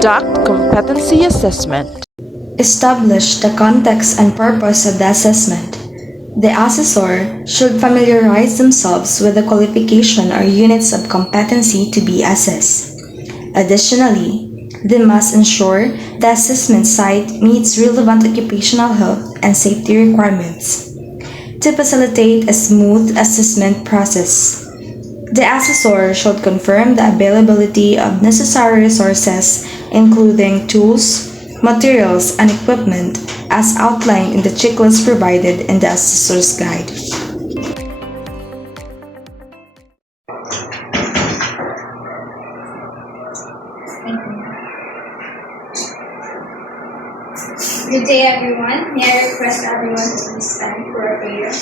Conduct competency assessment. Establish the context and purpose of the assessment. The assessor should familiarize themselves with the qualification or units of competency to be assessed. Additionally, they must ensure the assessment site meets relevant occupational health and safety requirements. To facilitate a smooth assessment process, the assessor should confirm the availability of necessary resources, including tools, materials, and equipment as outlined in the checklist provided in the assessor's guide. Good day, everyone. May I request everyone to please stand for a prayer.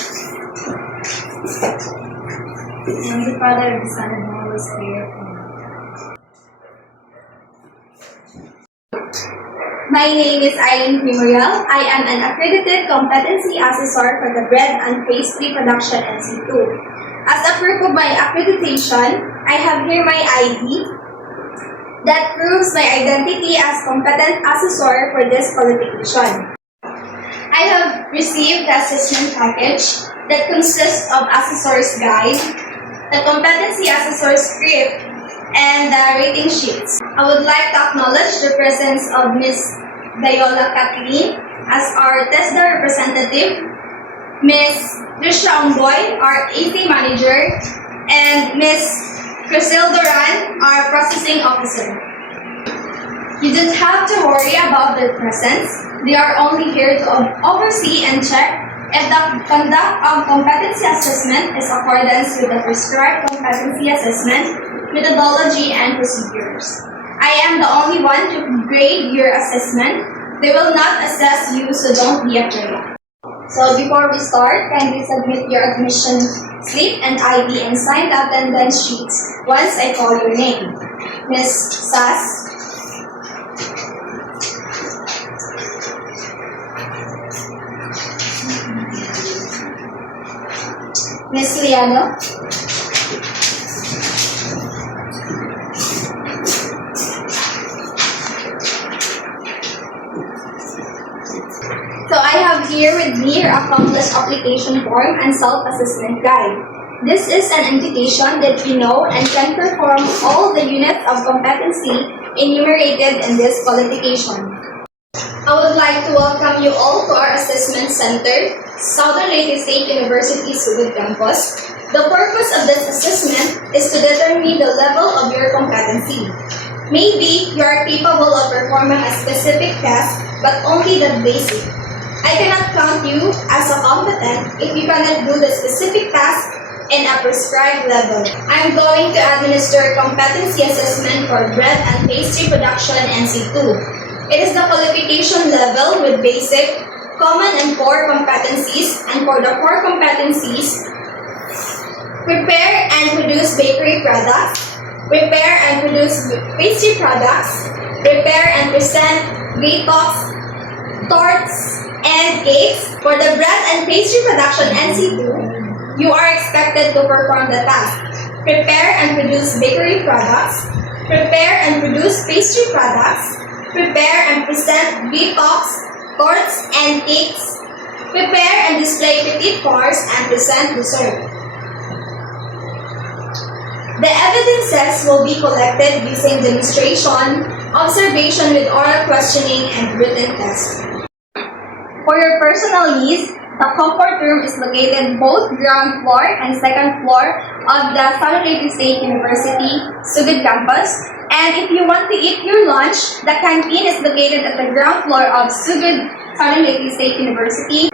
In the Father, and the Son, and the Holy Spirit. My name is Eileen Memorial. I am an accredited competency assessor for the Bread and Pastry Production NC2. As a proof of my accreditation, I have here my ID that proves my identity as competent assessor for this qualification. I have received the assessment package that consists of assessor's guide, the competency assessor's script, and the rating sheets. I would like to acknowledge the presence of Ms. Dayola Kathleen as our TESDA representative, Ms. Trisha Omboy, our AP manager, and Ms. Crisel Doran, our processing officer. You don't have to worry about their presence. They are only here to oversee and check if the conduct of competency assessment is accordance with the prescribed competency assessment methodology and procedures. I am the only one to grade your assessment. They will not assess you, so don't be afraid. So before we start, kindly submit your admission slip and ID and sign the attendance sheets once I call your name. Ms. Sass. Ms. Liano. So I have here with me your accomplished application form and self-assessment guide. This is an indication that you know and can perform all the units of competency enumerated in this qualification. I would like to welcome you all to our assessment center, Southern Leyte State University Sugod Campus. The purpose of this assessment is to determine the level of your competency. Maybe you are capable of performing a specific task, but only the basic. I cannot count you as a competent if you cannot do the specific task in a prescribed level. I am going to administer competency assessment for bread and pastry production NC2. It is the qualification level with basic, common, and core competencies, and for the core competencies, prepare and produce bakery products, prepare and produce pastry products, prepare and present gatoes, torts, and cakes. For the bread and pastry production NC2, you are expected to perform the task. Prepare and produce bakery products, prepare and produce pastry products, prepare and present gatoes, torts, and cakes, prepare and display petit poires and present dessert. The evidences will be collected using demonstration, observation with oral questioning, and written test. For your personal ease, the comfort room is located both ground floor and second floor of the Southern Leyte State University Sugod Campus. And if you want to eat your lunch, the canteen is located at the ground floor of Southern Leyte State University.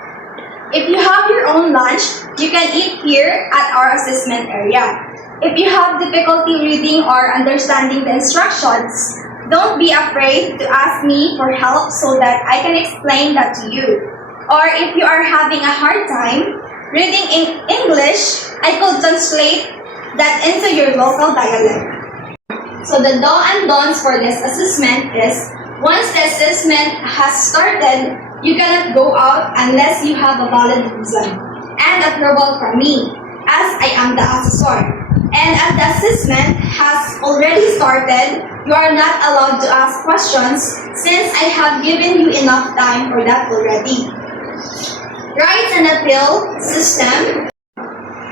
If you have your own lunch, you can eat here at our assessment area. If you have difficulty reading or understanding the instructions, don't be afraid to ask me for help so that I can explain that to you. Or if you are having a hard time reading in English, I could translate that into your local dialect. So the do and don'ts for this assessment is, once the assessment has started, you cannot go out unless you have a valid reason and approval from me, as I am the assessor. And as the assessment has already started, you are not allowed to ask questions since I have given you enough time for that already. Rights and appeal system.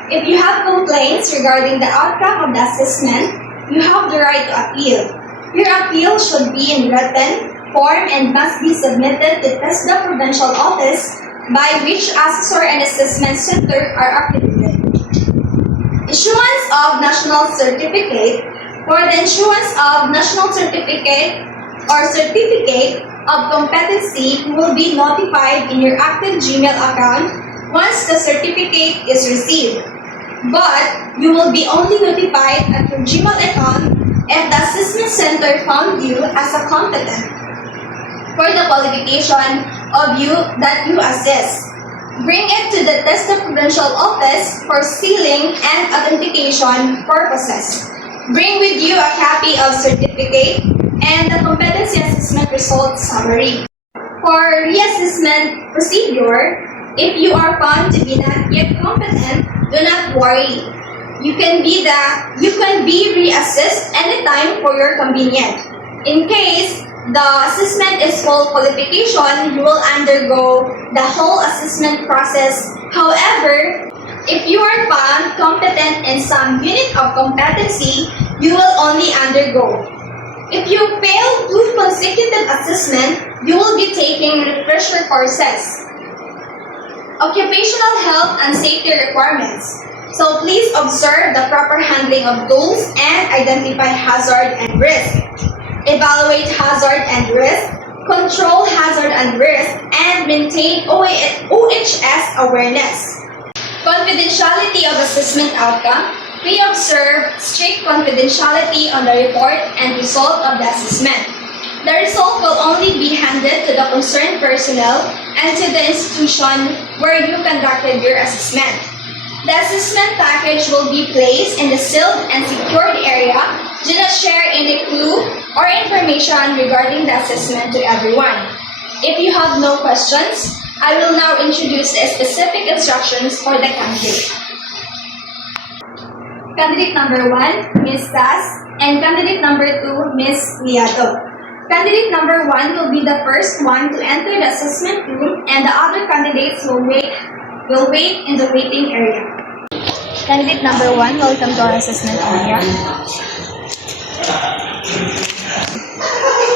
If you have complaints regarding the outcome of the assessment, you have the right to appeal. Your appeal should be in written form and must be submitted to TESDA Provincial Office by which assessor and assessment center are affiliated. Issuance of national certificate. For the issuance of national certificate or certificate of competency, you will be notified in your active Gmail account once the certificate is received. But you will be only notified at your Gmail account if the assessment center found you as a competent for the qualification of you that you assess. Bring it to the TESDA Provincial Office for sealing and authentication purposes. Bring with you a copy of certificate and the competency assessment results summary. For reassessment procedure, if you are found to be not yet competent, do not worry. You can be reassessed anytime for your convenience. In case the assessment is full qualification, you will undergo the whole assessment process. However, if you are found competent in some unit of competency, you will only undergo. If you fail 2 consecutive assessments, you will be taking refresher courses. Occupational health and safety requirements. So please observe the proper handling of tools and identify hazard and risk. Evaluate hazard and risk, control hazard and risk, and maintain OHS awareness. Confidentiality of assessment outcome. We observe strict confidentiality on the report and result of the assessment. The result will only be handed to the concerned personnel and to the institution where you conducted your assessment. The assessment package will be placed in the sealed and secured area. Do not share any clue or information regarding the assessment to everyone. If you have no questions, I will now introduce the specific instructions for the candidate. Candidate number 1, Ms. Sass, and candidate number 2, Ms. Liato. Candidate number 1 will be the first one to enter the assessment room, and the other candidates will wait in the waiting area. Candidate number 1, welcome to our assessment area.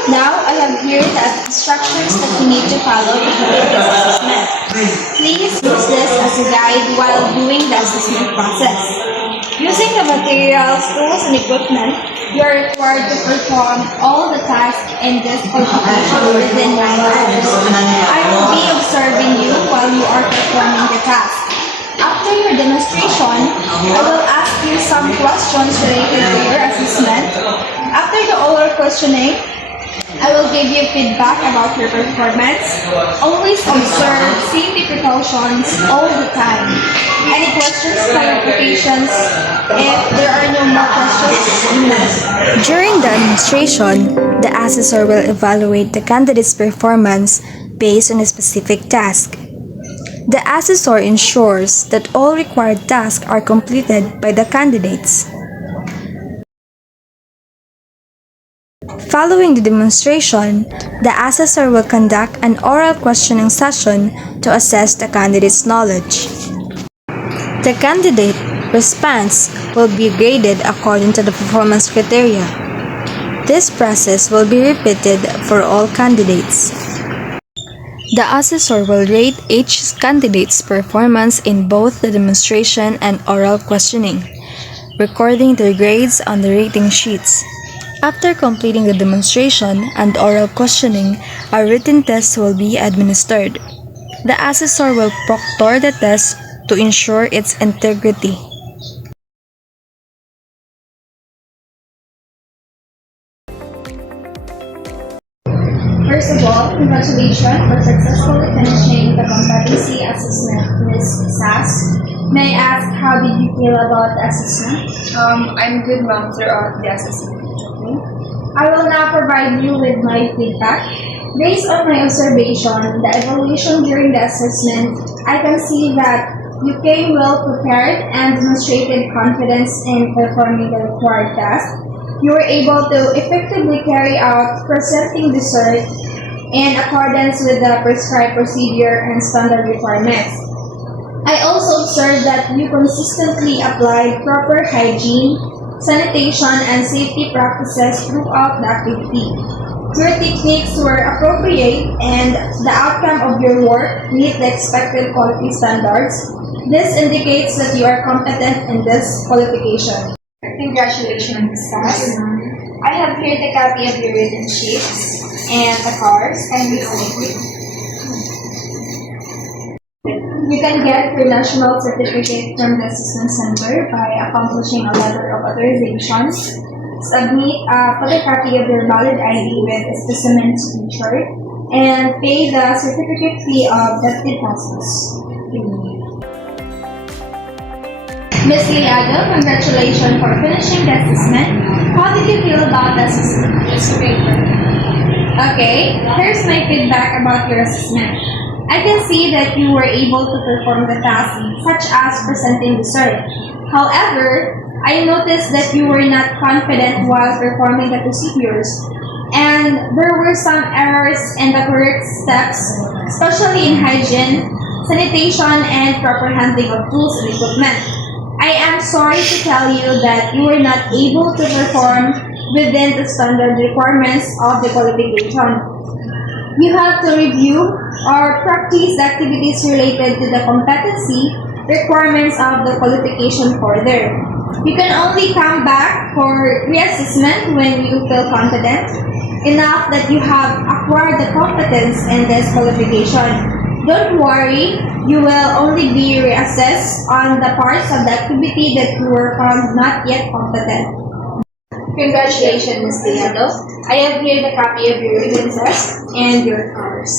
Now, I have here the instructions that you need to follow to complete this assessment. Please use this as a guide while doing the assessment process. Using the materials, tools, and equipment, you are required to perform all the tasks in this qualification within 9 hours. I will be observing you while you are performing the task. After your demonstration, I will ask you some questions related to your assessment. After the oral questioning, I will give you feedback about your performance. Always observe safety precautions all the time. Any questions, clarifications? If there are no more questions, During the administration, the assessor will evaluate the candidate's performance based on a specific task. The assessor ensures that all required tasks are completed by the candidates. Following the demonstration, the assessor will conduct an oral questioning session to assess the candidate's knowledge. The candidate response will be graded according to the performance criteria. This process will be repeated for all candidates. The assessor will rate each candidate's performance in both the demonstration and oral questioning, recording their grades on the rating sheets. After completing the demonstration and oral questioning, a written test will be administered. The assessor will proctor the test to ensure its integrity. first of all, congratulations for successfully finishing the competency assessment, Ms. Sass. May I ask, how did you feel about the assessment? I'm good, ma'am, throughout the assessment. I will now provide you with my feedback. Based on my observation, the evaluation during the assessment, I can see that You came well prepared and demonstrated confidence in performing the required task. You were able to effectively carry out presenting the cert in accordance with the prescribed procedure and standard requirements. I also observed that you consistently applied proper hygiene, sanitation, and safety practices throughout the activity. Your techniques were appropriate and the outcome of your work meet the expected quality standards. This indicates that you are competent in this qualification. Congratulations, class. I have here the copy of your written sheets and the cards. Kindly sign it. You can get your national certificate from the assessment center by accomplishing a letter of authorization. Submit a photocopy of your valid ID with a specimen screenshot and pay the certificate fee of 50 pesos. Ms. Liado, congratulations for finishing the assessment. How did you feel about the assessment? It's okay for me. Okay, here's my feedback about your assessment. I can see that you were able to perform the task such as presenting the cert. However, I noticed that you were not confident while performing the procedures and there were some errors in the correct steps, especially in hygiene, sanitation, and proper handling of tools and equipment. I am sorry to tell you that you were not able to perform within the standard requirements of the qualification. You have to review or practice activities related to the competency requirements of the qualification further. You can only come back for reassessment when you feel confident enough that you have acquired the competence in this qualification. Don't worry, you will only be reassessed on the parts of the activity that you were found not yet competent. Congratulations, Ms. Liado. I have here the copy of your written test and your cards.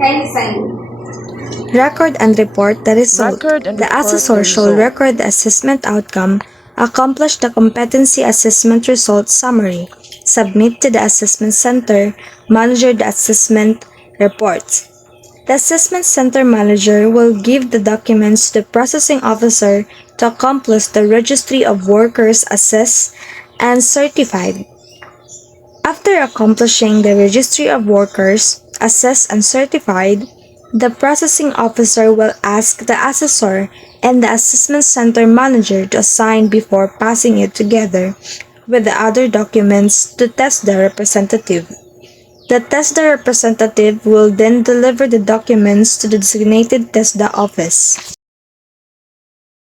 Kindly sign it. Record and report the result. Record and The report assessor the shall result. record the assessment outcome, accomplish the competency assessment result summary, submit to the assessment center, manager the assessment report. The assessment center manager will give the documents to the processing officer to accomplish the registry of workers assessed and certified. After accomplishing the registry of workers assessed and certified, the processing officer will ask the assessor and the assessment center manager to assign before passing it together with the other documents to test the representative. The TESDA representative will then deliver the documents to the designated TESDA office.